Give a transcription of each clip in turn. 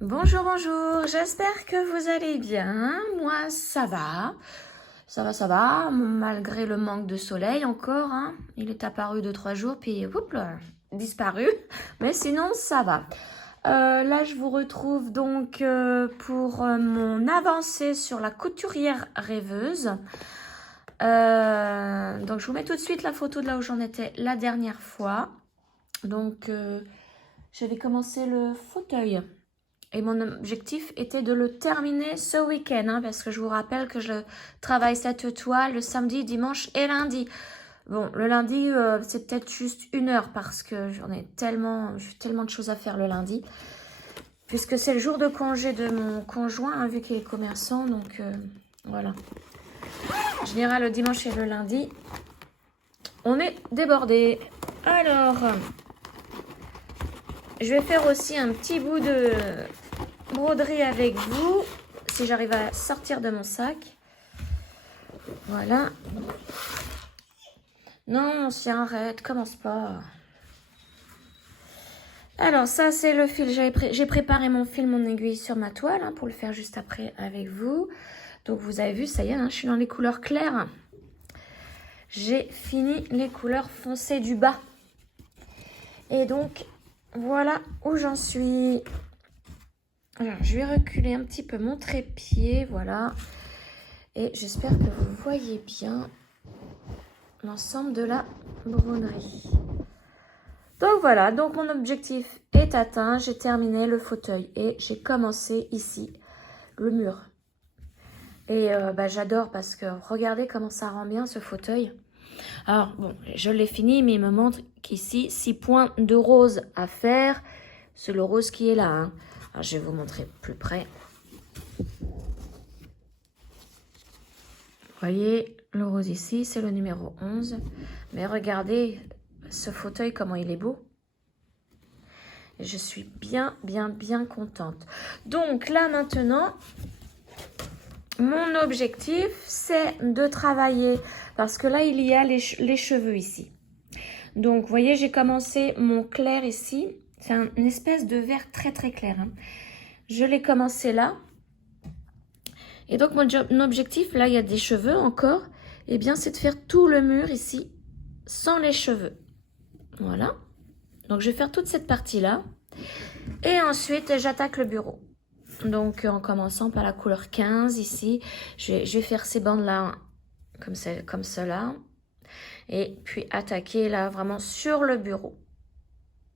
Bonjour, bonjour, j'espère que vous allez bien. Moi, ça va. Ça va, malgré le manque de soleil encore. Hein. Il est apparu 2-3 jours, puis oups, là, disparu. Mais sinon, ça va. Là, je vous retrouve donc pour mon avancée sur la couturière rêveuse. Donc, je vous mets tout de suite la photo de là où j'en étais la dernière fois. Donc, j'avais commencé le fauteuil. Et mon objectif était de le terminer ce week-end, hein, parce que je vous rappelle que je travaille cette toile le samedi, dimanche et lundi. Bon, le lundi, c'est peut-être juste 1 heure parce que j'ai tellement de choses à faire le lundi. Puisque c'est le jour de congé de mon conjoint, hein, vu qu'il est commerçant, donc voilà. En général, le dimanche et le lundi, on est débordé. Alors, je vais faire aussi un petit bout de broderie avec vous, si j'arrive à sortir de mon sac. Voilà. Non, tiens, arrête, commence pas. Alors, ça, c'est le fil. J'ai préparé mon fil, mon aiguille sur ma toile, hein, pour le faire juste après avec vous. Donc, vous avez vu, ça y est, hein, je suis dans les couleurs claires. J'ai fini les couleurs foncées du bas. Et donc, voilà où j'en suis. Alors, je vais reculer un petit peu mon trépied, voilà. Et j'espère que vous voyez bien l'ensemble de la broderie. Donc voilà, donc mon objectif est atteint. J'ai terminé le fauteuil et j'ai commencé ici le mur. Et j'adore parce que regardez comment ça rend bien ce fauteuil. Alors bon, je l'ai fini, mais il me montre qu'ici 6 points de rose à faire. C'est le rose qui est là, hein. Alors, je vais vous montrer plus près. Vous voyez, le rose ici, c'est le numéro 11. Mais regardez ce fauteuil, comment il est beau. Et je suis bien contente. Donc là, maintenant, mon objectif, c'est de travailler. Parce que là, il y a les cheveux ici. Donc, vous voyez, j'ai commencé mon clair ici. C'est une espèce de vert très clair, hein. Je l'ai commencé là. Et donc, mon objectif, là, il y a des cheveux encore. Eh bien, c'est de faire tout le mur ici, sans les cheveux. Voilà. Donc, je vais faire toute cette partie-là. Et ensuite, j'attaque le bureau. Donc, en commençant par la couleur 15 ici, je vais faire ces bandes-là, comme cela. Et puis, attaquer là, vraiment sur le bureau.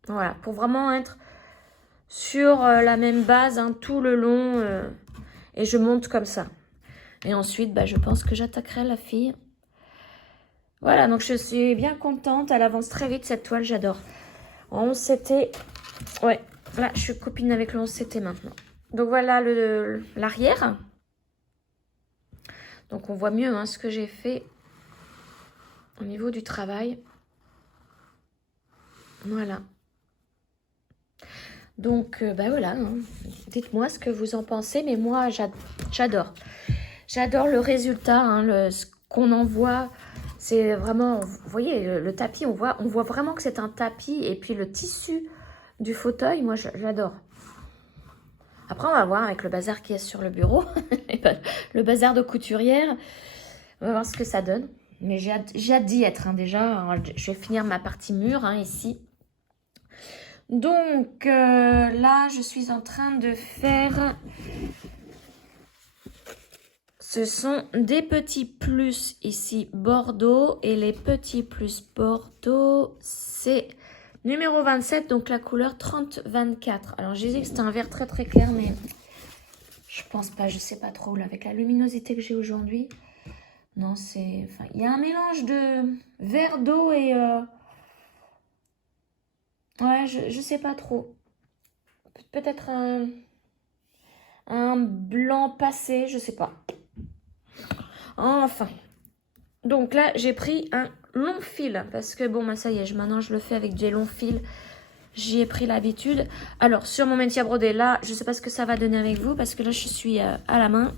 Voilà, pour vraiment être sur la même base, hein, tout le long. Et je monte comme ça. Et ensuite, je pense que j'attaquerai la fille. Voilà, donc je suis bien contente. Elle avance très vite, cette toile, j'adore. En 11 CT. Ouais, là, je suis copine avec le 11 CT maintenant. Donc voilà l'arrière. Donc on voit mieux, hein, ce que j'ai fait au niveau du travail. Voilà. Donc voilà, hein. Dites-moi ce que vous en pensez, mais moi j'adore. J'adore le résultat, hein, ce qu'on en voit. C'est vraiment, vous voyez, le tapis, on voit vraiment que c'est un tapis. Et puis le tissu du fauteuil, moi j'adore. Après, on va voir avec le bazar qui est sur le bureau, le bazar de couturière. On va voir ce que ça donne. Mais j'ai hâte d'y être, hein, déjà. Alors, je vais finir ma partie mur, hein, ici. Donc, là, je suis en train de faire... Ce sont des petits plus ici Bordeaux. Et les petits plus Bordeaux, c'est numéro 27, donc la couleur 30-24. Alors, j'ai dit que c'était un vert très clair, mais je pense pas, je sais pas trop. Là, avec la luminosité que j'ai aujourd'hui... Non, c'est... Enfin, il y a un mélange de vert d'eau et... Ouais, je sais pas trop. Peut-être un blanc passé, je sais pas. Enfin. Donc là, j'ai pris un long fil. Parce que bon, ça y est, maintenant je le fais avec des longs fils. J'y ai pris l'habitude. Alors, sur mon métier à broder, là, je sais pas ce que ça va donner avec vous. Parce que là, je suis à la main.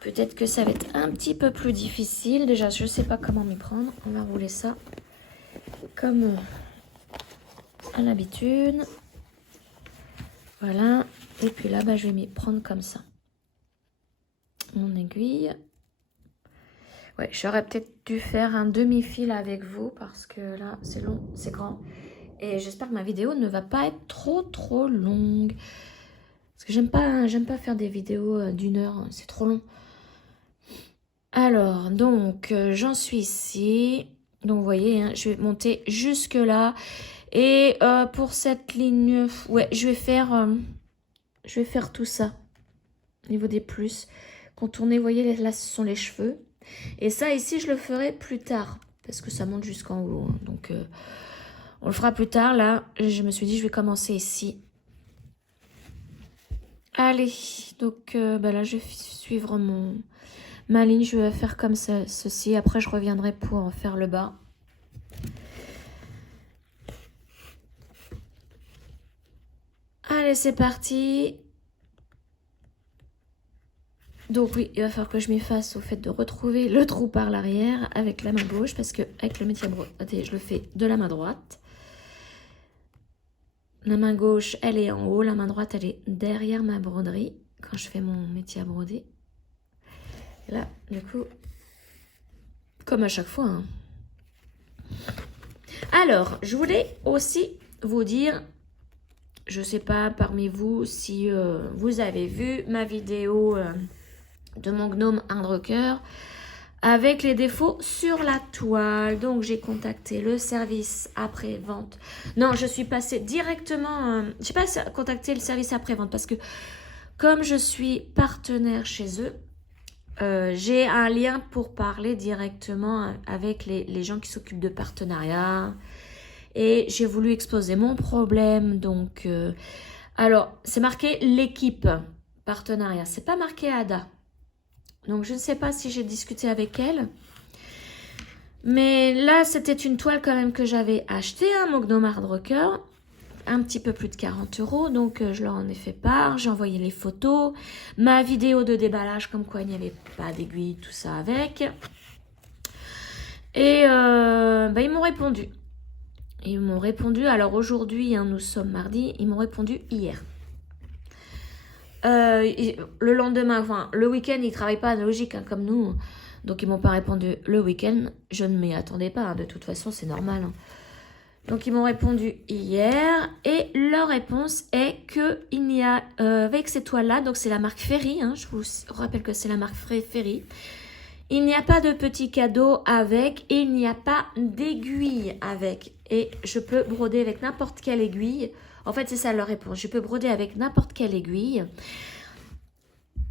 Peut-être que ça va être un petit peu plus difficile. Déjà, je ne sais pas comment m'y prendre. On va rouler ça comme à l'habitude. Voilà. Et puis là, bah, je vais m'y prendre comme ça. Mon aiguille. Ouais, j'aurais peut-être dû faire un demi-fil avec vous parce que là, c'est long, c'est grand. Et j'espère que ma vidéo ne va pas être trop longue. Parce que j'aime pas faire des vidéos d'1 heure, hein, c'est trop long. Alors, donc, j'en suis ici. Donc, vous voyez, hein, je vais monter jusque là. Et pour cette ligne, ouais, je vais faire tout ça. Au niveau des plus. Contourner, vous voyez, là, ce sont les cheveux. Et ça, ici, je le ferai plus tard. Parce que ça monte jusqu'en haut. Hein. Donc, on le fera plus tard. Là, je me suis dit, je vais commencer ici. Allez, donc bah là, je vais suivre ma ligne. Je vais faire comme ça, ceci. Après, je reviendrai pour faire le bas. Allez, c'est parti. Donc oui, il va falloir que je m'y fasse au fait de retrouver le trou par l'arrière avec la main gauche. Parce que avec le métier à broder, je le fais de la main droite. La main gauche, elle est en haut. La main droite, elle est derrière ma broderie. Quand je fais mon métier à broder. Et là, du coup, comme à chaque fois. Hein. Alors, je voulais aussi vous dire, je ne sais pas parmi vous si vous avez vu ma vidéo de mon gnome Hardrocker avec les défauts sur la toile. Donc, j'ai contacté le service après-vente. Non, je suis passée directement... je n'ai pas contacté le service après-vente parce que comme je suis partenaire chez eux, j'ai un lien pour parler directement avec les gens qui s'occupent de partenariat. Et j'ai voulu exposer mon problème. Donc, alors, c'est marqué l'équipe partenariat. C'est pas marqué Ada. Donc, je ne sais pas si j'ai discuté avec elle. Mais là, c'était une toile quand même que j'avais achetée, mon gnome Hardrocker. Un petit peu plus de 40 €. Donc, je leur en ai fait part. J'ai envoyé les photos. Ma vidéo de déballage, comme quoi il n'y avait pas d'aiguille, tout ça avec. Et bah, ils m'ont répondu. Ils m'ont répondu, alors aujourd'hui, hein, nous sommes mardi, ils m'ont répondu hier. Le lendemain, enfin, le week-end, ils ne travaillent pas à la logique hein, comme nous. Donc, ils ne m'ont pas répondu le week-end. Je ne m'y attendais pas, hein, de toute façon, c'est normal. Hein. Donc, ils m'ont répondu hier. Et leur réponse est qu'il y a, avec ces toiles-là, donc c'est la marque Ferry, hein, je vous rappelle que c'est la marque Ferry. Il n'y a pas de petit cadeau avec et il n'y a pas d'aiguille avec. Et je peux broder avec n'importe quelle aiguille. En fait, c'est ça leur réponse. Je peux broder avec n'importe quelle aiguille.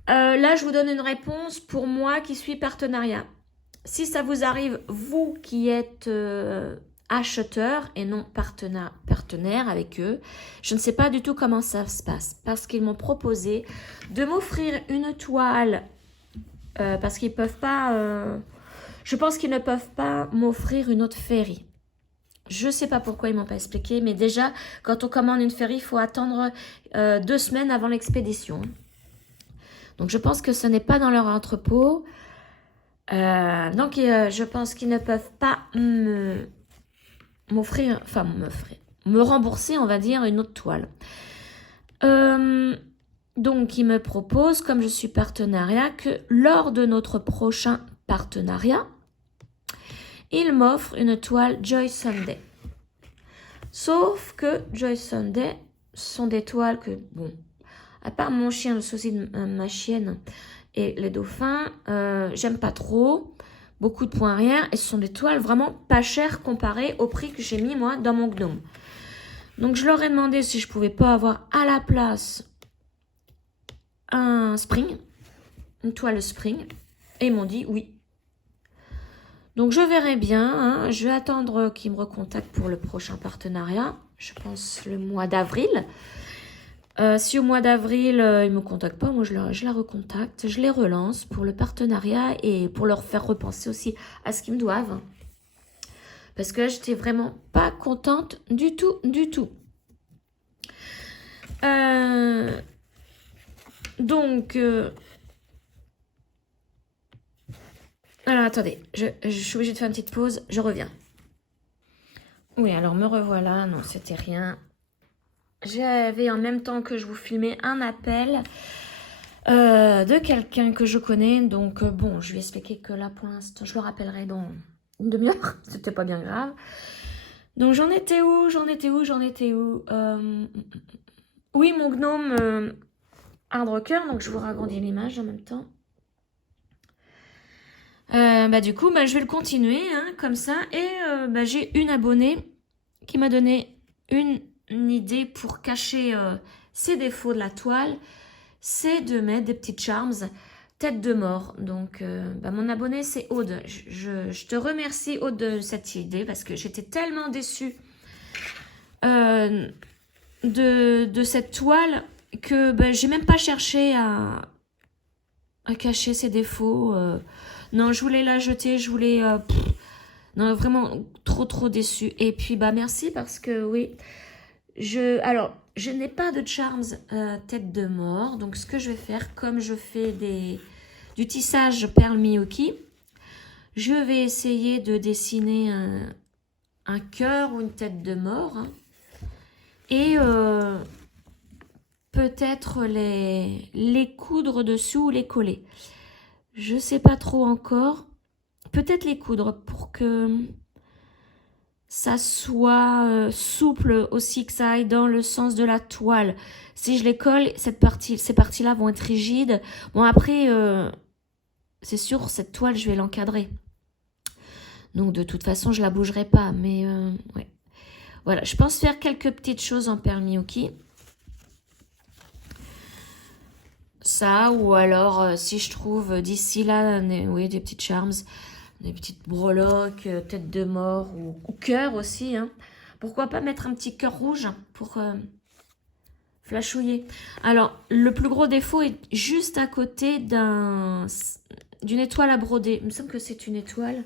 Là, je vous donne une réponse pour moi qui suis partenariat. Si ça vous arrive, vous qui êtes acheteur et non partenaire avec eux, je ne sais pas du tout comment ça se passe. Parce qu'ils m'ont proposé de m'offrir une toile parce qu'ils peuvent pas... je pense qu'ils ne peuvent pas m'offrir une autre Ferry. Je ne sais pas pourquoi ils ne m'ont pas expliqué, mais déjà, quand on commande une Ferry, il faut attendre 2 semaines avant l'expédition. Donc, je pense que ce n'est pas dans leur entrepôt. Donc, je pense qu'ils ne peuvent pas m'offrir, enfin, me rembourser, on va dire, une autre toile. Donc, ils me proposent, comme je suis partenariat, que lors de notre prochain partenariat, ils m'offrent une toile Joy Sunday. Sauf que Joy Sunday sont des toiles que, bon, à part mon chien, le sosie de ma chienne et les dauphins, j'aime pas trop. Beaucoup de points arrière. Et ce sont des toiles vraiment pas chères comparées au prix que j'ai mis, moi, dans mon gnome. Donc, je leur ai demandé si je pouvais pas avoir à la place un spring, une toile spring. Et ils m'ont dit oui. Donc, je verrai bien. Hein. Je vais attendre qu'ils me recontactent pour le prochain partenariat. Je pense le mois d'avril. Si au mois d'avril, ils ne me contactent pas, moi je la recontacte. Je les relance pour le partenariat et pour leur faire repenser aussi à ce qu'ils me doivent. Parce que là, j'étais vraiment pas contente du tout, du tout. Donc... alors, attendez, je suis obligée de faire une petite pause, je reviens. Oui, alors me revoilà, non, c'était rien. j'avais en même temps que je vous filmais un appel de quelqu'un que je connais. Donc bon, je lui ai expliqué que là pour l'instant, je le rappellerai dans une demi-heure. C'était pas bien grave. Donc j'en étais où? Oui, mon gnome Hard Rocker. Donc je vous ragrandis l'image en même temps. Du coup, je vais le continuer comme ça. Et j'ai une abonnée qui m'a donné une idée pour cacher ses défauts de la toile. C'est de mettre des petites charms tête de mort. Donc, mon abonné, c'est Aude. Je te remercie, Aude, de cette idée parce que j'étais tellement déçue de cette toile que j'ai même pas cherché à cacher ses défauts. Non, je voulais la jeter, je voulais... non, vraiment trop déçue. Et puis, merci parce que, oui, je n'ai pas de charms tête de mort. Donc, ce que je vais faire, comme je fais du tissage perle Miyuki, je vais essayer de dessiner un cœur ou une tête de mort. Et peut-être les coudre dessous ou les coller. Je sais pas trop encore. Peut-être les coudre pour que ça soit souple aussi, que ça aille dans le sens de la toile. Si je les colle, ces parties-là vont être rigides. Bon, après, c'est sûr, cette toile, je vais l'encadrer. Donc, de toute façon, je la bougerai pas. Mais, ouais. Voilà, je pense faire quelques petites choses en perle Miyuki. Ça, ou alors, si je trouve d'ici là, oui, des petites charms, des petites breloques, tête de mort ou cœur aussi. Pourquoi pas mettre un petit cœur rouge pour flashouiller. Alors, le plus gros défaut est juste à côté d'une étoile à broder. Il me semble que c'est une étoile.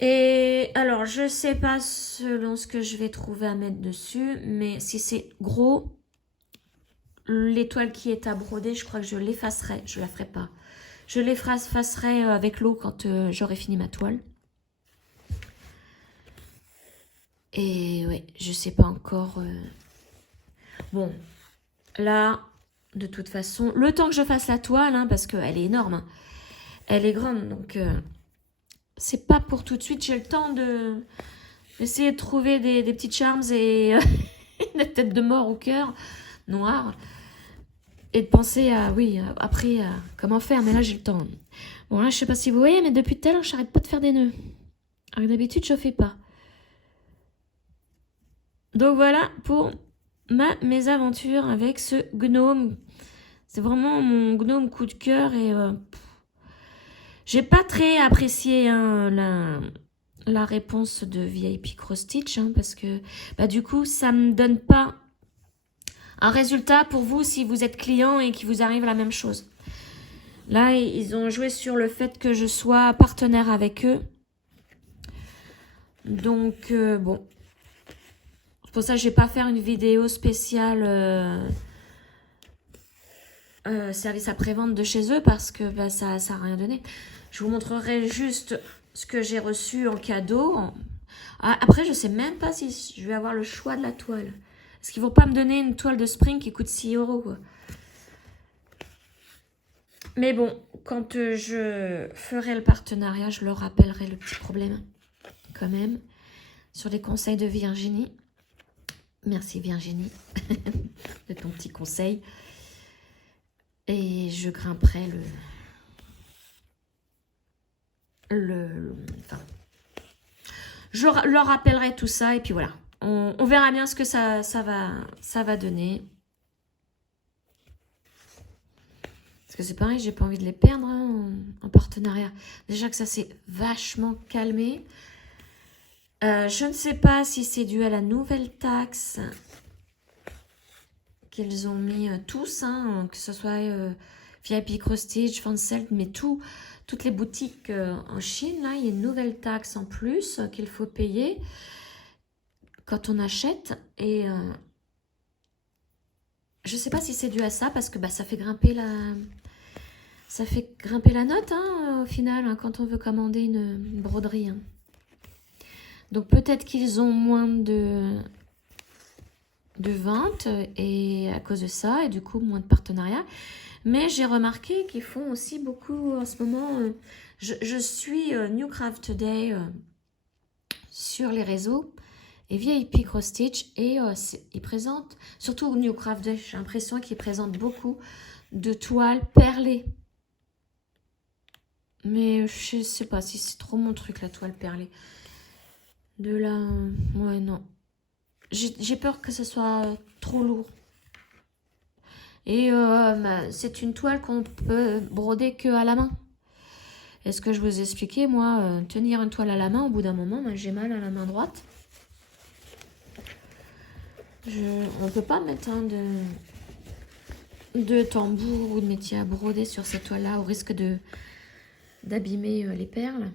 Et alors, je sais pas selon ce que je vais trouver à mettre dessus, mais si c'est gros, l'étoile qui est à broder, je crois que je l'effacerai. Je la ferai pas. Je l'effacerai avec l'eau quand j'aurai fini ma toile. Et ouais, je sais pas encore. Bon, là, de toute façon, le temps que je fasse la toile, parce qu'elle est énorme, elle est grande, donc c'est pas pour tout de suite. J'ai le temps d'essayer de trouver des petites charms et des têtes de mort au cœur noir. Et de penser à, oui, après, comment faire. Mais là, j'ai le temps. Bon, là, je sais pas si vous voyez, mais depuis tout à l'heure, je n'arrête pas de faire des nœuds. Alors d'habitude, je fais pas. Donc voilà pour mes aventures avec ce gnome. C'est vraiment mon gnome coup de cœur. Et j'ai pas très apprécié la réponse de VIP Cross Stitch. Parce que, du coup, ça me donne pas un résultat pour vous si vous êtes client et qu'il vous arrive la même chose. Là, ils ont joué sur le fait que je sois partenaire avec eux. Donc, bon. C'est pour ça que je vais pas faire une vidéo spéciale service après-vente de chez eux parce que ça n'a rien donné. Je vous montrerai juste ce que j'ai reçu en cadeau. Après, je sais même pas si je vais avoir le choix de la toile. Est-ce qu'ils vont pas me donner une toile de spring qui coûte 6 €, quoi. Mais bon, quand je ferai le partenariat, je leur rappellerai le petit problème, quand même, sur les conseils de Virginie. Merci Virginie de ton petit conseil. Et je grimperai enfin, je leur rappellerai tout ça et puis voilà. On verra bien ce que ça va donner. Parce que c'est pareil, j'ai pas envie de les perdre en partenariat. Déjà que ça s'est vachement calmé. Je ne sais pas si c'est dû à la nouvelle taxe qu'ils ont mis tous, que ce soit VIP Cross Stitch, Fancelt, mais toutes les boutiques en Chine, là, il y a une nouvelle taxe en plus qu'il faut payer quand on achète. Et je ne sais pas si c'est dû à ça, parce que ça fait grimper la note au final, quand on veut commander une broderie. Donc peut-être qu'ils ont moins de de vente et à cause de ça, et du coup moins de partenariats. Mais j'ai remarqué qu'ils font aussi beaucoup en ce moment. Je suis New Craft Day sur les réseaux et VIP Cross Stitch, et ils présentent, surtout New Craft Day, j'ai l'impression qu'ils présentent beaucoup de toiles perlées. Mais je sais pas si c'est trop mon truc, la toile perlée. De là, ouais, non. J'ai peur que ce soit trop lourd. Et c'est une toile qu'on peut broder que à la main. Est-ce que je vous ai expliqué, moi, tenir une toile à la main, au bout d'un moment, j'ai mal à la main droite. On ne peut pas mettre de tambour ou de métier à broder sur cette toile-là, au risque d'abîmer les perles.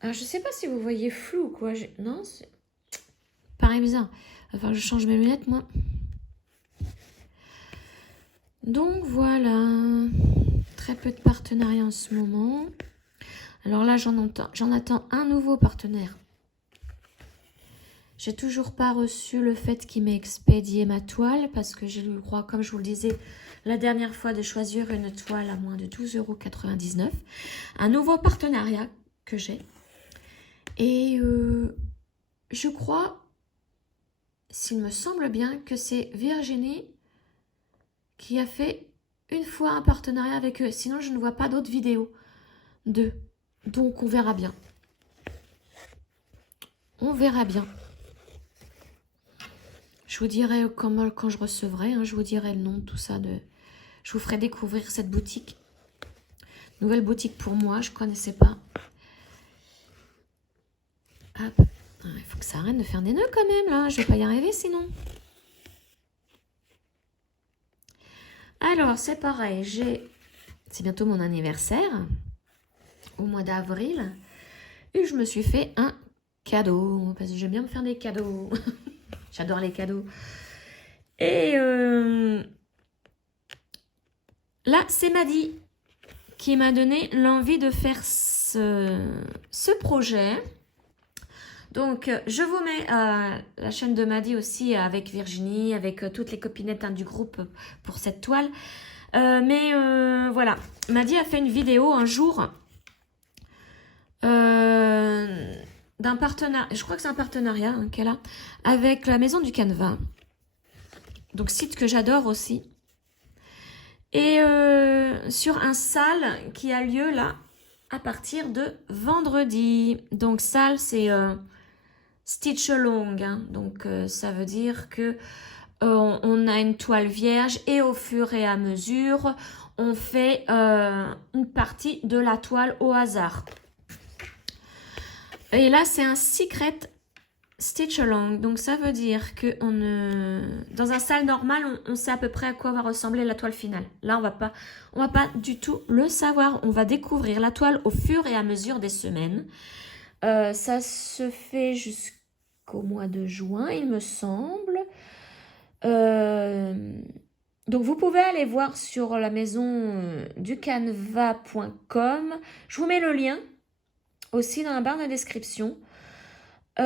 Alors, je ne sais pas si vous voyez flou ou quoi. Non, c'est pareil bizarre. Il va falloir que je change mes lunettes, moi. Donc, voilà. Très peu de partenariats en ce moment. Alors là, j'en attends un nouveau partenaire. J'ai toujours pas reçu le fait qu'il m'ait expédié ma toile parce que j'ai eu le droit, comme je vous le disais la dernière fois, de choisir une toile à moins de 12,99 €. Un nouveau partenariat que j'ai. Et je crois, s'il me semble bien, que c'est Virginie qui a fait une fois un partenariat avec eux. Sinon, je ne vois pas d'autres vidéos d'eux. Donc, on verra bien. On verra bien. Je vous dirai quand je recevrai, hein, je vous dirai le nom de tout ça. Je vous ferai découvrir cette boutique. Nouvelle boutique pour moi, je ne connaissais pas. Hop. Il faut que ça arrête de faire des nœuds quand même, là. Je ne vais pas y arriver sinon. Alors, c'est pareil. C'est bientôt mon anniversaire. Au mois d'avril. Et je me suis fait un cadeau. Parce que j'aime bien me faire des cadeaux. J'adore les cadeaux. Et là, c'est Maddy qui m'a donné l'envie de faire ce projet. Donc, je vous mets la chaîne de Maddy aussi avec Virginie, avec toutes les copinettes du groupe pour cette toile. Mais voilà, Maddy a fait une vidéo un jour d'un partenariat, je crois que c'est un partenariat qu'elle a, avec la Maison du Canevas. Donc, site que j'adore aussi. Et sur un sale qui a lieu là à partir de vendredi. Donc sale, c'est stitch along, hein. Donc ça veut dire que on a une toile vierge et au fur et à mesure, on fait une partie de la toile au hasard. Et là, c'est un secret stitch along, donc ça veut dire que dans un sale normal, on sait à peu près à quoi va ressembler la toile finale. Là, on va pas du tout le savoir. On va découvrir la toile au fur et à mesure des semaines. Ça se fait jusqu'au mois de juin, il me semble. Donc, vous pouvez aller voir sur la maison du canevas.com. Je vous mets le lien aussi dans la barre de description. Tout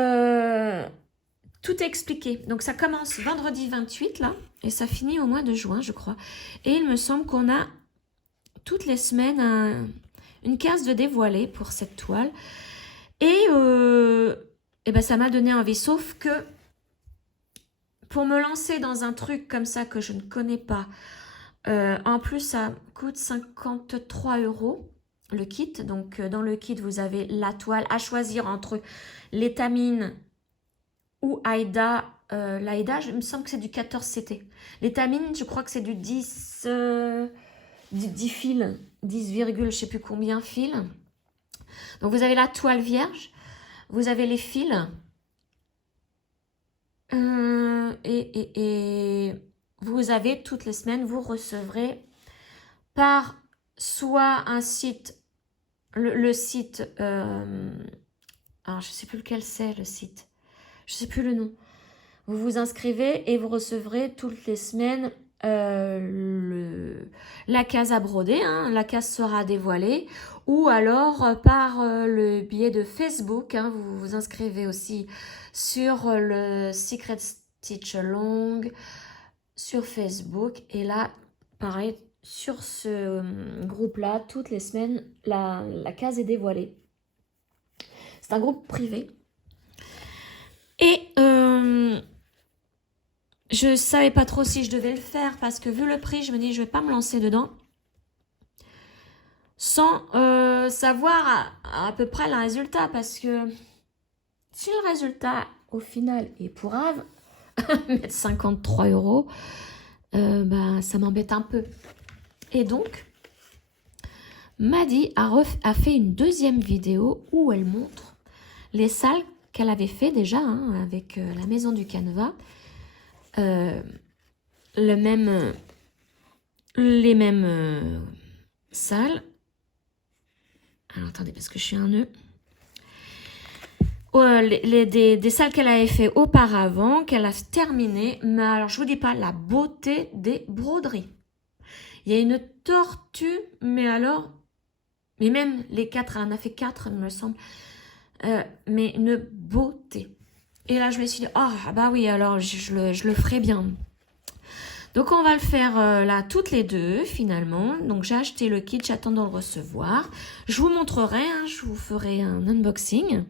est expliqué. Donc ça commence vendredi 28 là et ça finit au mois de juin, je crois. Et il me semble qu'on a toutes les semaines une case de dévoilé pour cette toile. Et ben ça m'a donné envie. Sauf que pour me lancer dans un truc comme ça que je ne connais pas, en plus ça coûte 53 € le kit. Donc dans le kit vous avez la toile à choisir entre l'étamine ou Aïda. L'Aïda, il me semble que c'est du 14 CT. L'étamine, je crois que c'est du 10 fils, 10, je sais plus combien fils. Donc vous avez la toile vierge, vous avez les fils. Et vous avez toutes les semaines, vous recevrez par soit un site, le site, alors je sais plus lequel c'est le site, je sais plus le nom. Vous vous inscrivez et vous recevrez toutes les semaines la case à broder, hein, la case sera dévoilée, ou alors par le biais de Facebook, hein, vous vous inscrivez aussi sur le Secret Stitch Along sur Facebook. Et là, pareil, sur ce groupe-là, toutes les semaines, la case est dévoilée. C'est un groupe privé. Et je savais pas trop si je devais le faire parce que vu le prix, je me dis je vais pas me lancer dedans sans savoir à peu près le résultat, parce que si le résultat au final est pourrave, mettre 53 €, bah, ça m'embête un peu. Et donc, Maddy a fait une deuxième vidéo où elle montre les salles qu'elle avait fait déjà hein, avec la maison du canevas. Les mêmes salles. Alors attendez, parce que je suis un nœud. Des salles qu'elle avait fait auparavant, qu'elle a terminées. Mais alors, je vous dis pas la beauté des broderies. Il y a une tortue, mais alors... Mais même les 4, elle en a fait 4, il me semble. Mais une beauté. Et là, je me suis dit, oh, bah oui, alors je le ferai bien. Donc, on va le faire là, toutes les deux, finalement. Donc, j'ai acheté le kit, j'attends de le recevoir. Je vous montrerai, hein, je vous ferai un unboxing.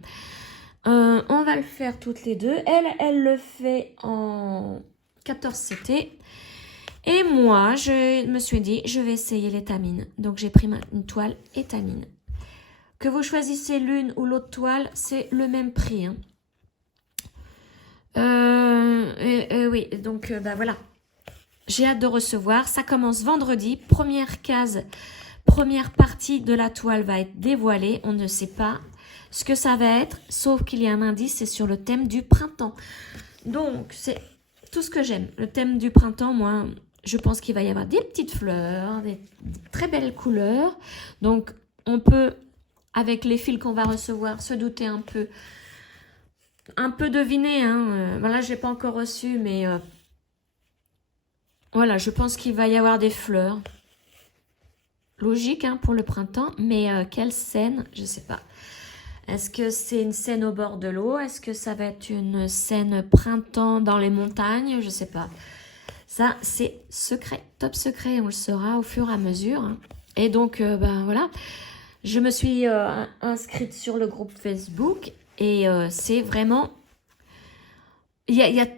On va le faire toutes les deux. Elle le fait en 14 CT. Et moi, je me suis dit, je vais essayer l'étamine. Donc, j'ai pris une toile étamine. Que vous choisissez l'une ou l'autre toile, c'est le même prix. Hein. Oui, donc, bah voilà. J'ai hâte de recevoir. Ça commence vendredi. Première case, première partie de la toile va être dévoilée. On ne sait pas ce que ça va être, sauf qu'il y a un indice, c'est sur le thème du printemps. Donc, c'est tout ce que j'aime. Le thème du printemps, moi, je pense qu'il va y avoir des petites fleurs, des très belles couleurs. Donc, on peut, avec les fils qu'on va recevoir, se douter un peu deviner. Hein. Voilà, je n'ai pas encore reçu, mais voilà, je pense qu'il va y avoir des fleurs. Logique hein, pour le printemps, mais quelle scène, je ne sais pas. Est-ce que c'est une scène au bord de l'eau? Est-ce que ça va être une scène printemps dans les montagnes? Je ne sais pas. Ça, c'est secret, top secret. On le saura au fur et à mesure. Hein. Et donc, ben voilà. Je me suis inscrite sur le groupe Facebook. Et c'est vraiment... Il y a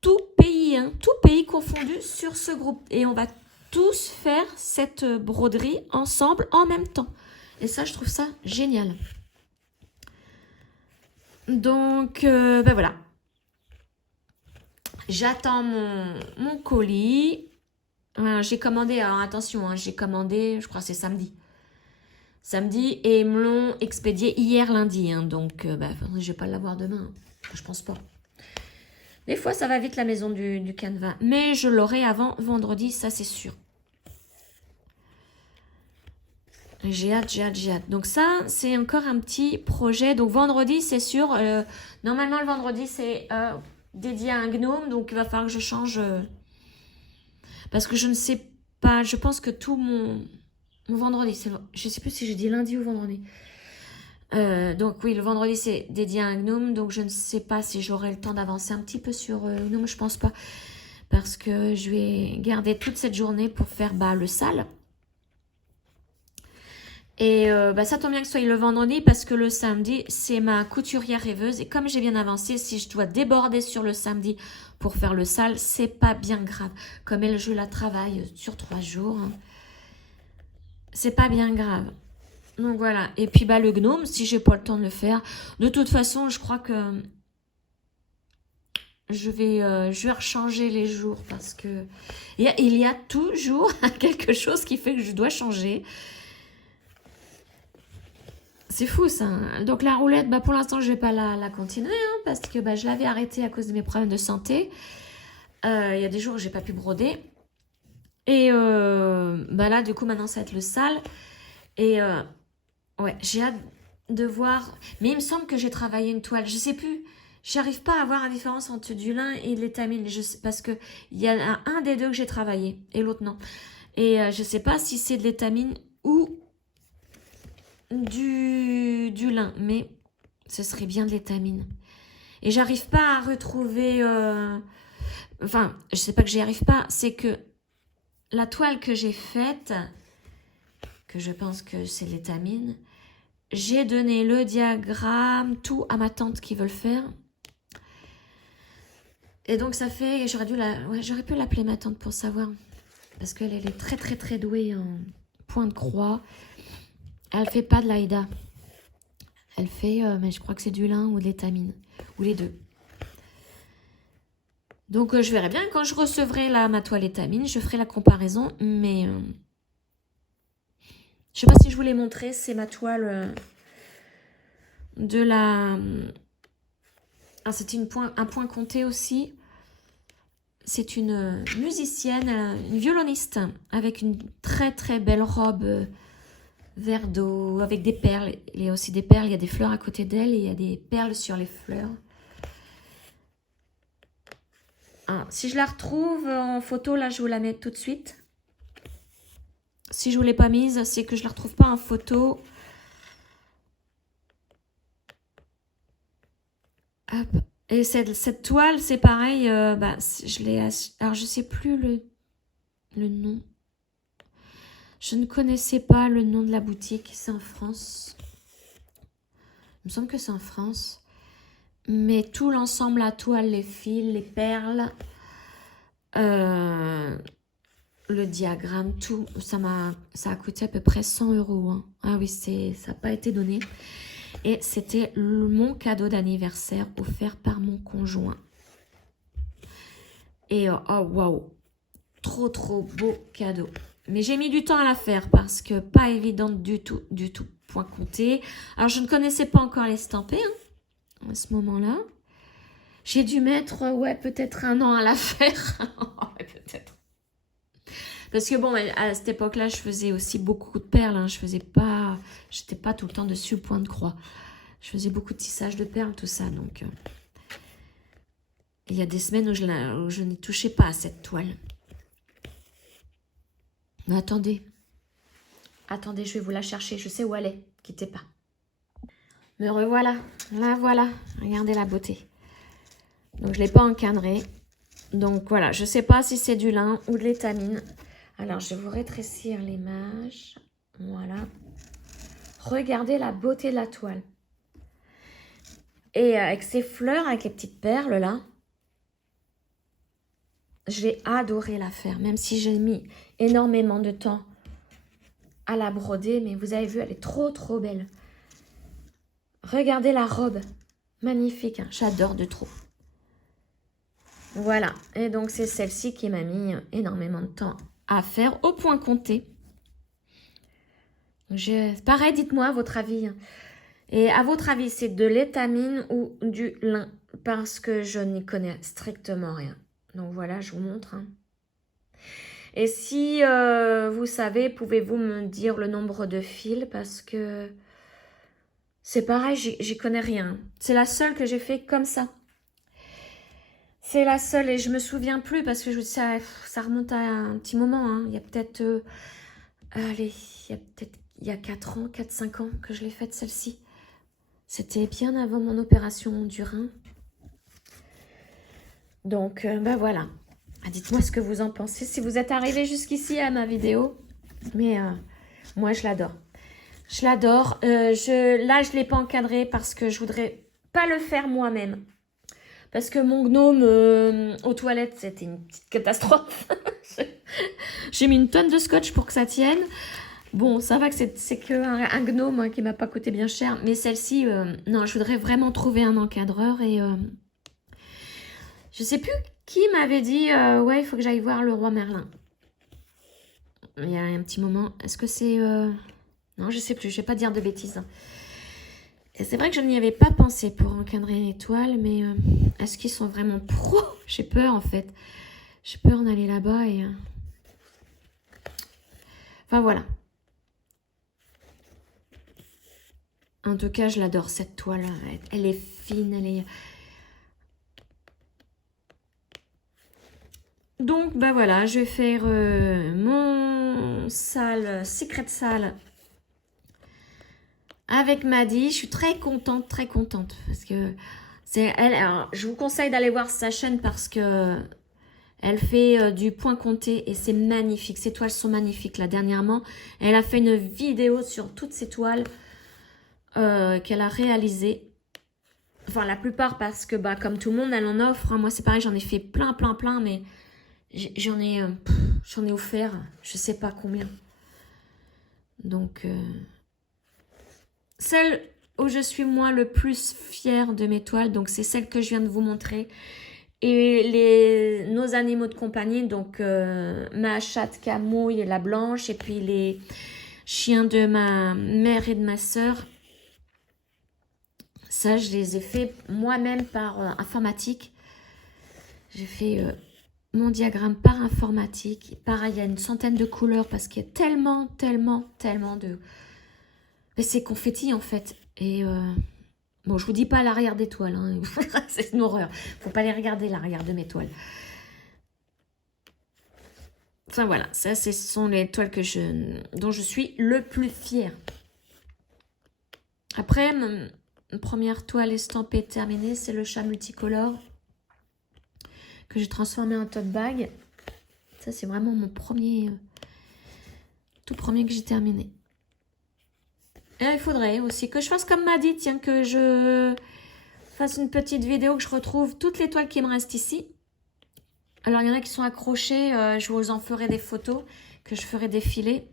tout pays, hein, tout pays confondu sur ce groupe. Et on va tous faire cette broderie ensemble en même temps. Et ça, je trouve ça génial. Donc, ben voilà. J'attends mon colis. J'ai commandé, alors attention, hein, j'ai commandé, je crois que c'est samedi. Samedi, et ils me l'ont expédié hier lundi. Hein, donc, ben, je ne vais pas l'avoir demain. Je pense pas. Des fois, ça va vite la maison du canevas. Mais je l'aurai avant vendredi, ça c'est sûr. J'ai hâte, j'ai hâte, j'ai hâte. Donc ça, c'est encore un petit projet. Donc vendredi, c'est sûr. Normalement, le vendredi, c'est dédié à un gnome. Donc il va falloir que je change. Parce que je ne sais pas. Je pense que tout mon vendredi, je ne sais plus si j'ai dit lundi ou vendredi. Donc oui, le vendredi, c'est dédié à un gnome. Donc je ne sais pas si j'aurai le temps d'avancer un petit peu sur gnome. Je pense pas. Parce que je vais garder toute cette journée pour faire le sale. Et ça tombe bien que ce soit le vendredi parce que le samedi, c'est ma couturière rêveuse. Et comme j'ai bien avancé, si je dois déborder sur le samedi pour faire le sale, c'est pas bien grave. Comme elle, je la travaille sur 3 jours. Hein. C'est pas bien grave. Donc voilà. Et puis le gnome, si j'ai pas le temps de le faire. De toute façon, je crois que je vais rechanger les jours parce que il y a toujours quelque chose qui fait que je dois changer. C'est fou ça. Donc la roulette, pour l'instant, je ne vais pas la continuer hein, parce que je l'avais arrêtée à cause de mes problèmes de santé. Il y a des jours où j'ai pas pu broder. Et là, du coup, maintenant, ça va être le sale. Et ouais, j'ai hâte de voir. Mais il me semble que j'ai travaillé une toile. Je sais plus. J'arrive pas à voir la différence entre du lin et de l'étamine. Parce que il y a un des deux que j'ai travaillé et l'autre non. Et je sais pas si c'est de l'étamine ou du lin, mais ce serait bien de l'étamine. Et j'arrive pas à retrouver Enfin, je sais pas que j'y arrive pas, c'est que la toile que j'ai faite, que je pense que c'est l'étamine, j'ai donné le diagramme, tout à ma tante qui veut le faire. Et donc ça fait, j'aurais pu l'appeler ma tante pour savoir. Parce qu'elle est très très très douée en point de croix. Elle fait pas de l'Aïda. Elle fait, mais je crois que c'est du lin ou de l'étamine. Ou les deux. Donc je verrai bien quand je recevrai ma toile étamine, je ferai la comparaison. Mais je sais pas si je vous l'ai montré, c'est ma toile de la... Ah, c'était un point compté aussi. C'est une musicienne, une violoniste, avec une très très belle robe vert d'eau, avec des perles. Il y a aussi des perles, il y a des fleurs à côté d'elle et il y a des perles sur les fleurs. Ah, si je la retrouve en photo, là, je vous la mets tout de suite. Si je ne vous l'ai pas mise, c'est que je ne la retrouve pas en photo. Hop. Et cette toile, c'est pareil. Je l'ai. Alors, je ne sais plus le nom. Je ne connaissais pas le nom de la boutique. C'est en France. Il me semble que c'est en France. Mais tout l'ensemble, la toile, les fils, les perles, le diagramme, tout, ça a coûté à peu près 100 €. Hein. Ah oui, ça n'a pas été donné. Et c'était mon cadeau d'anniversaire offert par mon conjoint. Et oh waouh, trop trop beau cadeau. Mais j'ai mis du temps à la faire parce que pas évidente du tout, point compté. Alors je ne connaissais pas encore l'estampé hein, à ce moment-là. J'ai dû mettre, ouais, peut-être 1 an à la faire. Ouais, peut-être. Parce que bon, à cette époque-là, je faisais aussi beaucoup de perles. Hein. J'étais pas tout le temps dessus le point de croix. Je faisais beaucoup de tissage de perles, tout ça. Donc, il y a des semaines où je n'y touchais pas à cette toile. Mais attendez. Attendez, je vais vous la chercher. Je sais où elle est. Quittez pas. Me revoilà. La voilà. Regardez la beauté. Donc, je ne l'ai pas encadrée. Donc, voilà. Je ne sais pas si c'est du lin ou de l'étamine. Alors, je vais vous rétrécir l'image. Voilà. Regardez la beauté de la toile. Et avec ces fleurs, avec les petites perles là, j'ai adoré la faire. Même si j'ai mis énormément de temps à la broder. Mais vous avez vu, elle est trop trop belle. Regardez la robe. Magnifique. Hein. J'adore de trop. Voilà. Et donc, c'est celle-ci qui m'a mis énormément de temps à faire au point compté. Pareil, dites-moi votre avis. Et à votre avis, c'est de l'étamine ou du lin? Parce que je n'y connais strictement rien. Donc voilà, je vous montre. Hein. Et si vous savez, pouvez-vous me dire le nombre de fils? Parce que c'est pareil, j'y connais rien. C'est la seule que j'ai fait comme ça. C'est la seule et je me souviens plus parce que ça remonte à un petit moment. Hein. Il y a peut-être... allez, il y a 4 ans, 4-5 ans que je l'ai faite celle-ci. C'était bien avant mon opération du rein. Donc, voilà. Dites-moi ce que vous en pensez. Si vous êtes arrivé jusqu'ici à ma vidéo. Mais moi, je l'adore. Je l'adore. Là, je ne l'ai pas encadré parce que je voudrais pas le faire moi-même. Parce que mon gnome aux toilettes, c'était une petite catastrophe. J'ai mis une tonne de scotch pour que ça tienne. Bon, ça va que c'est qu'un gnome hein, qui m'a pas coûté bien cher. Mais celle-ci, non, je voudrais vraiment trouver un encadreur. Et je sais plus qui m'avait dit, ouais, il faut que j'aille voir le roi Merlin. Il y a un petit moment. Est-ce que c'est... Non, je sais plus, je vais pas dire de bêtises. Et c'est vrai que je n'y avais pas pensé pour encadrer les toiles, mais est-ce qu'ils sont vraiment pros? J'ai peur, en fait. J'ai peur d'aller là-bas et... Enfin, voilà. En tout cas, je l'adore, cette toile. Elle est fine, elle est... Donc, bah voilà, je vais faire mon secret salle avec Maddy. Je suis très contente, parce que c'est elle. Alors, je vous conseille d'aller voir sa chaîne parce que Elle fait du point compté et c'est magnifique. Ces toiles sont magnifiques là dernièrement. Elle a fait une vidéo sur toutes ces toiles qu'elle a réalisées. Enfin la plupart parce que bah, comme tout le monde elle en offre. Hein. Moi c'est pareil, j'en ai fait plein mais j'en ai offert je sais pas combien. Donc celle où je suis moi le plus fière de mes toiles, donc c'est celle que je viens de vous montrer. Et nos animaux de compagnie, donc ma chatte Camouille, la blanche, et puis les chiens de ma mère et de ma sœur. Ça, je les ai fait moi-même par informatique. J'ai fait mon diagramme par informatique. Pareil, il y a une centaine de couleurs parce qu'il y a tellement de... Mais c'est confetti en fait. Et bon, je vous dis pas l'arrière des toiles. Hein. C'est une horreur. Faut pas les regarder l'arrière de mes toiles. Enfin voilà, ça ce sont les toiles dont je suis le plus fière. Après, ma première toile estampée terminée, c'est le chat multicolore que j'ai transformé en tote bag. Ça c'est vraiment mon premier, tout premier que j'ai terminé. Et il faudrait aussi que je fasse comme m'a dit, tiens, que je fasse une petite vidéo, que je retrouve toutes les toiles qui me restent ici. Alors, il y en a qui sont accrochées, je vous en ferai des photos que je ferai défiler.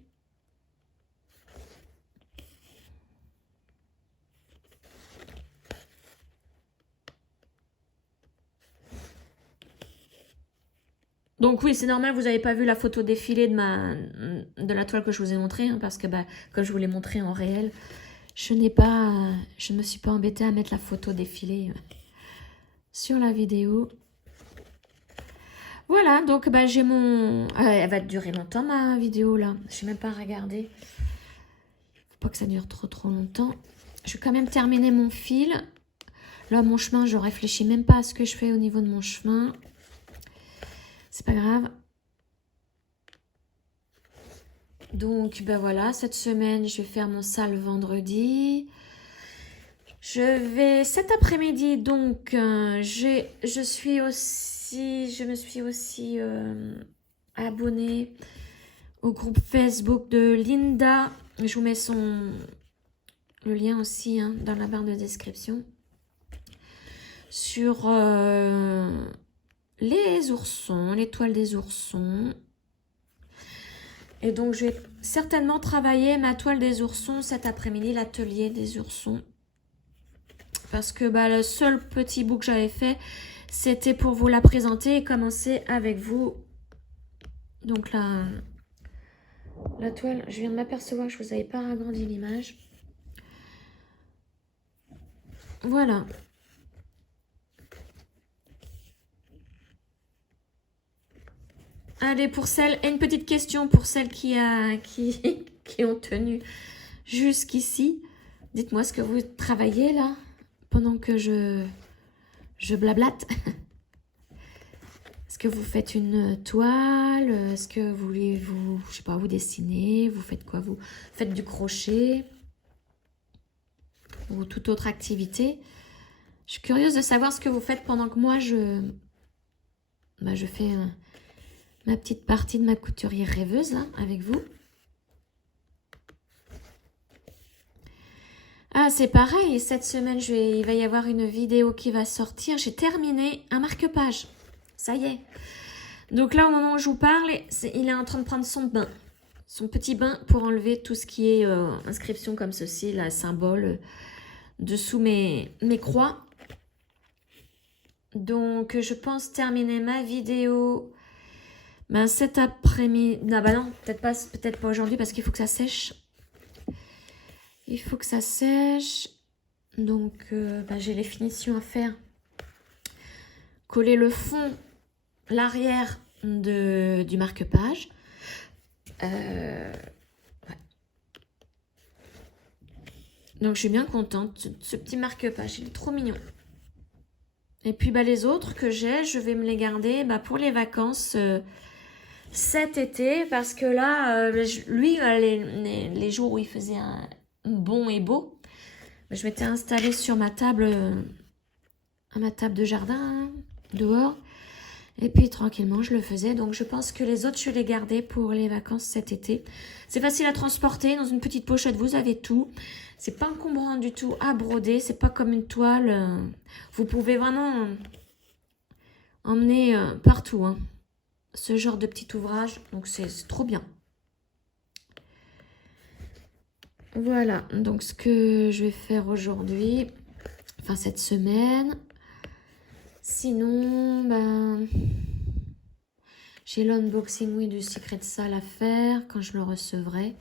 Donc oui, c'est normal, vous n'avez pas vu la photo défilée de la toile que je vous ai montrée, hein, parce que bah, comme je vous l'ai montré en réel, je ne me suis pas embêtée à mettre la photo défilée sur la vidéo. Voilà, donc bah, j'ai mon... elle va durer longtemps ma vidéo là, je n'ai même pas regardé. Faut pas que ça dure trop longtemps. Je vais quand même terminer mon fil. Là, mon chemin, je réfléchis même pas à ce que je fais au niveau de mon chemin. C'est pas grave. Donc, ben voilà, cette semaine, je vais faire mon sale vendredi. Je vais, cet après-midi, donc, je me suis aussi abonnée au groupe Facebook de Linda. Je vous mets le lien aussi hein, dans la barre de description. Sur les oursons, les toiles des oursons. Et donc, je vais certainement travailler ma toile des oursons cet après-midi, l'atelier des oursons. Parce que bah, le seul petit bout que j'avais fait, c'était pour vous la présenter et commencer avec vous. Donc là, la toile, je viens de m'apercevoir que je vous avais pas agrandi l'image. Voilà. Allez, pour celles, et une petite question pour celles qui ont tenu jusqu'ici. Dites-moi ce que vous travaillez là, pendant que je blablate. Est-ce que vous faites une toile? Est-ce que vous voulez, je sais pas, vous dessinez? Vous faites quoi? Vous faites du crochet? Ou toute autre activité? Je suis curieuse de savoir ce que vous faites pendant que moi, je fais... ma petite partie de ma couturière rêveuse là, avec vous. Ah, c'est pareil, cette semaine, il va y avoir une vidéo qui va sortir. J'ai terminé un marque-page. Ça y est. Donc là, au moment où je vous parle, il est en train de prendre son bain. Son petit bain pour enlever tout ce qui est inscription comme ceci, la symbole dessous mes croix. Donc, je pense terminer ma vidéo... Ben, cet après-midi... Non, bah non, peut-être pas aujourd'hui parce qu'il faut que ça sèche. Il faut que ça sèche. Donc, j'ai les finitions à faire. Coller le fond, l'arrière du marque-page. Ouais. Donc, je suis bien contente de ce petit marque-page. Il est trop mignon. Et puis, les autres que j'ai, je vais me les garder pour les vacances... cet été, parce que là, lui, les jours où il faisait un bon et beau, je m'étais installée sur ma table, à ma table de jardin, dehors, Et puis tranquillement, je le faisais. Donc je pense que les autres, je les gardais pour les vacances cet été. C'est facile à transporter. Dans une petite pochette, vous avez tout. C'est pas encombrant du tout à broder. C'est pas comme une toile. Vous pouvez vraiment emmener partout, hein, ce genre de petit ouvrage. Donc c'est trop bien. Voilà. Donc ce que je vais faire aujourd'hui, enfin cette semaine. Sinon, ben... j'ai l'unboxing, oui, du Secret Sale à faire quand je le recevrai.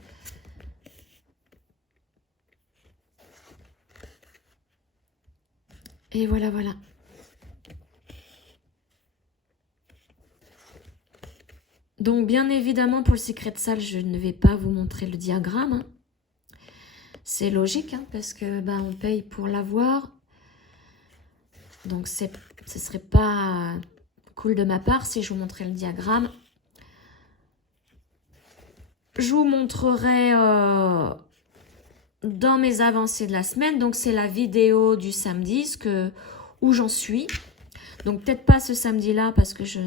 Et voilà, voilà. Donc, bien évidemment, pour le Secret Sale, je ne vais pas vous montrer le diagramme. Hein. C'est logique, hein, parce que ben, on paye pour l'avoir. Donc, ce serait pas cool de ma part si je vous montrais le diagramme. Je vous montrerai dans mes avancées de la semaine. Donc, c'est la vidéo du samedi, où j'en suis. Donc, peut-être pas ce samedi-là parce que je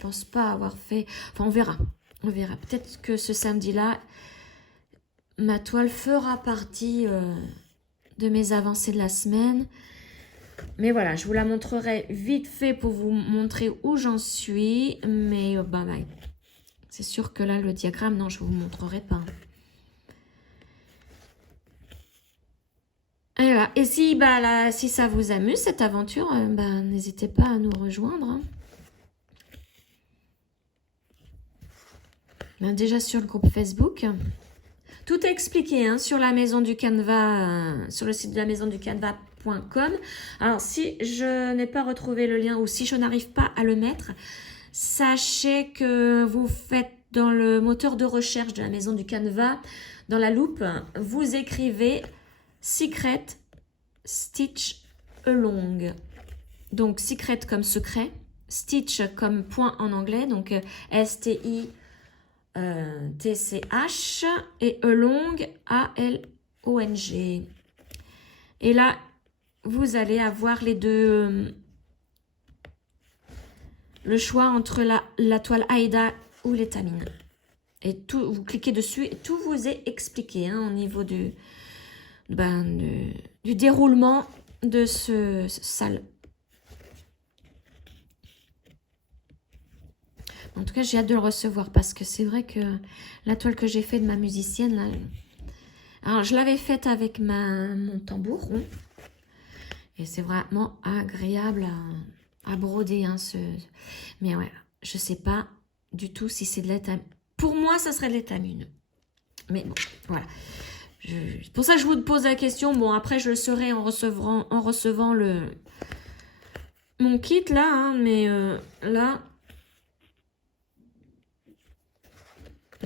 pense pas avoir fait... Enfin, on verra. On verra. Peut-être que ce samedi-là, ma toile fera partie de mes avancées de la semaine. Mais voilà, je vous la montrerai vite fait pour vous montrer où j'en suis. Mais bah, c'est sûr que là, le diagramme, non, je ne vous montrerai pas. Et, voilà. Et si, si ça vous amuse, cette aventure, n'hésitez pas à nous rejoindre. Hein. Déjà sur le groupe Facebook. Tout est expliqué hein, sur la maison du Canva, sur le site de la maison du Canva.com. Alors, si je n'ai pas retrouvé le lien ou si je n'arrive pas à le mettre, sachez que vous faites dans le moteur de recherche de la maison du Canva, dans la loupe, vous écrivez Secret Stitch Along. Donc, secret comme secret, stitch comme point en anglais, donc S-T-I T-C-H et along A-L-O-N-G. Et là, vous allez avoir les deux, le choix entre la toile Aïda ou l'étamine. Et tout, vous cliquez dessus et tout vous est expliqué hein, au niveau du déroulement de ce sale. En tout cas, j'ai hâte de le recevoir parce que c'est vrai que la toile que j'ai faite de ma musicienne, là, alors je l'avais faite avec mon tambour rond. Et c'est vraiment agréable à broder. Hein, mais ouais, je ne sais pas du tout si c'est de l'étamine. Pour moi, ça serait de l'étamine. Mais bon, voilà. C'est pour ça que je vous pose la question. Bon, après, je le saurai en recevant mon kit, là. Hein, mais là...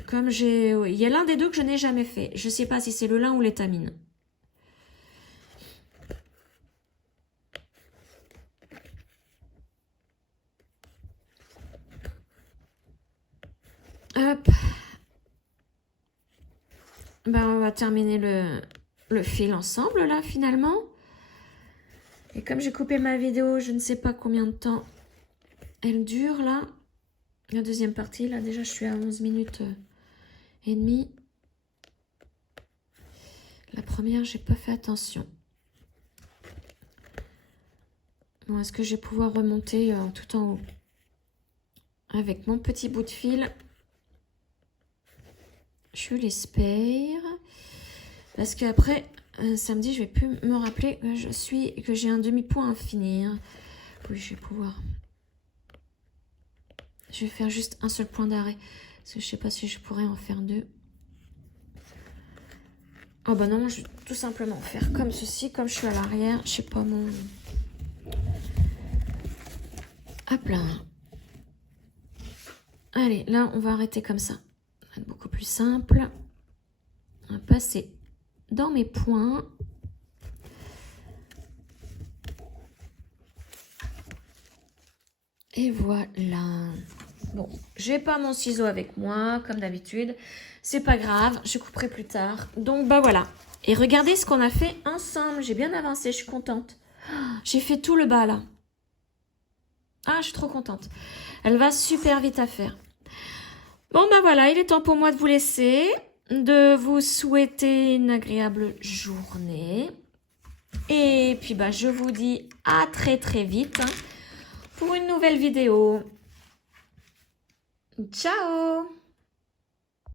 Comme il y a l'un des deux que je n'ai jamais fait. Je ne sais pas si c'est le lin ou l'étamine. Hop. On va terminer le fil ensemble, là, finalement. Et comme j'ai coupé ma vidéo, je ne sais pas combien de temps elle dure, là. La deuxième partie, là, déjà, je suis à 11 minutes et demie. La première, j'ai pas fait attention. Bon, est-ce que je vais pouvoir remonter tout en haut avec mon petit bout de fil? Je l'espère. Parce qu'après, samedi, je vais plus me rappeler que j'ai un demi-point à finir. Oui, je vais pouvoir. Je vais faire juste un seul point d'arrêt. Parce que je sais pas si je pourrais en faire deux. Oh bah non, je vais tout simplement faire comme ceci. Comme je suis à l'arrière, je sais pas mon... Hop là. Allez, là, on va arrêter comme ça. Ça va être beaucoup plus simple. On va passer dans mes points. Et voilà. Bon, j'ai pas mon ciseau avec moi, comme d'habitude. C'est pas grave, je couperai plus tard. Donc, bah voilà. Et regardez ce qu'on a fait ensemble. J'ai bien avancé, je suis contente. J'ai fait tout le bas, là. Ah, je suis trop contente. Elle va super vite à faire. Bon, ben voilà, il est temps pour moi de vous laisser, de vous souhaiter une agréable journée. Et puis, bah, je vous dis à très très vite pour une nouvelle vidéo. Ciao!